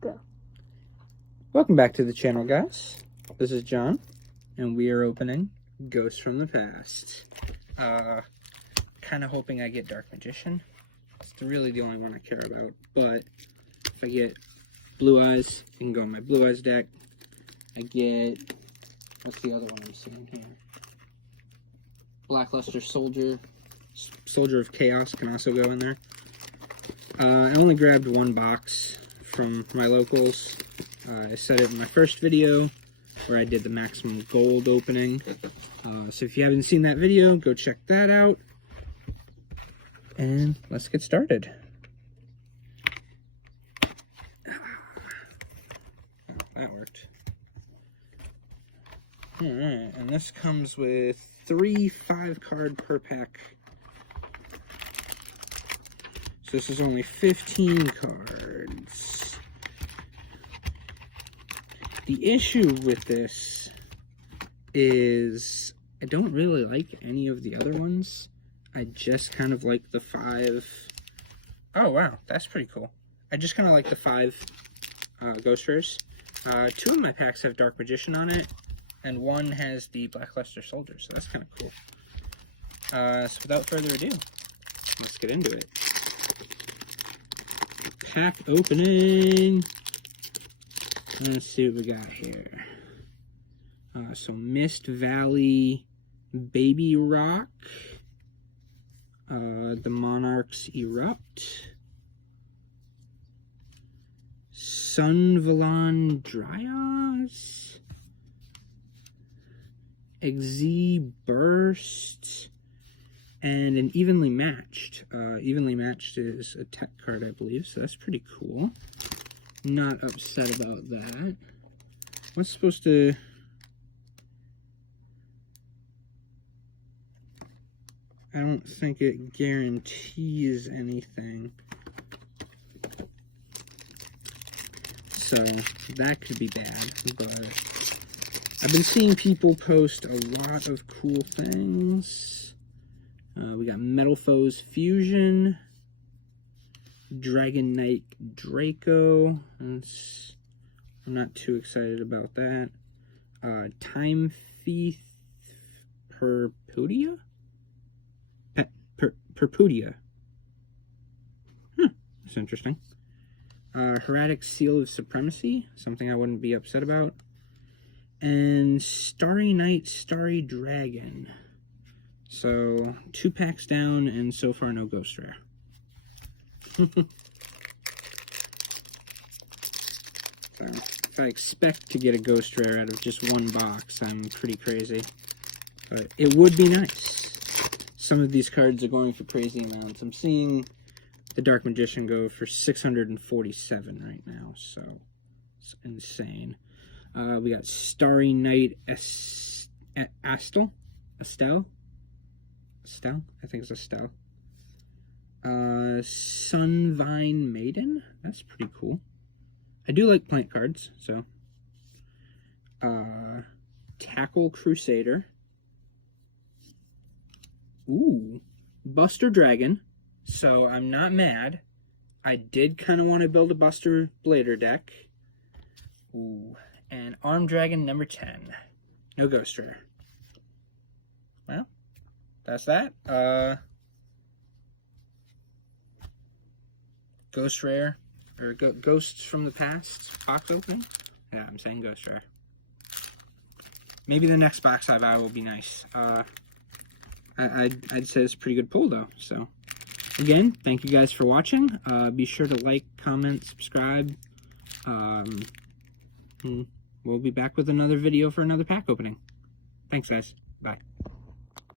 Go. Welcome back to the channel, guys. This is John, and we are opening Ghosts from the Past. Kind of hoping I get Dark Magician. It's really the only one I care about, but if I get Blue Eyes, it can go in my Blue Eyes deck. I get, what's the other one I'm seeing here? Blackluster Soldier. Soldier of Chaos can also go in there. I only grabbed one box from my locals. I said it in my first video where I did the maximum gold opening. So if you haven't seen that video, go check that out. And let's get started. That worked. Alright, and this comes with 3 5-card per pack. So this is only 15 cards. The issue with this is I don't really like any of the other ones. I just kind of like the 5. Oh, wow. That's pretty cool. I just kind of like the 5 Ghost Rares. 2 of my packs have Dark Magician on it, and 1 has the Blackluster Soldier, so that's kind of cool. So without further ado, let's get into it. Pack opening. Let's see what we got here. So Mist Valley Baby Rock. The Monarchs Erupt. Sunvalon Dryas. Exi Burst. And an Evenly Matched. Evenly Matched is a tech card, I believe, so that's pretty cool. Not upset about that. What's supposed to... I don't think it guarantees anything. So, that could be bad, but I've been seeing people post a lot of cool things. We got Metal Foes Fusion, Dragon Knight Draco. I'm not too excited about that. Time Thief Perpudia? Perpudia. That's interesting. Hieratic Seal of Supremacy, something I wouldn't be upset about. And Starry Night, Starry Dragon. So, 2 packs down, and so far no Ghost Rare. So, if I expect to get a Ghost Rare out of just 1 box, I'm pretty crazy. But it would be nice. Some of these cards are going for crazy amounts. I'm seeing the Dark Magician go for 647 right now, so it's insane. We got Starry Night Estelle? I think it's Estelle. Sunvine Maiden? That's pretty cool. I do like plant cards, so. Tackle Crusader. Ooh. Buster Dragon. So I'm not mad. I did kind of want to build a Buster Blader deck. Ooh. And Arm Dragon number 10. No Ghost Rare. Well, that's that. Ghost Rare, or Ghosts from the Past box opening. Yeah, I'm saying Ghost Rare. Maybe the next box I buy will be nice. I'd say it's a pretty good pull, though. So, again, thank you guys for watching. Be sure to like, comment, subscribe. We'll be back with another video for another pack opening. Thanks, guys. Bye.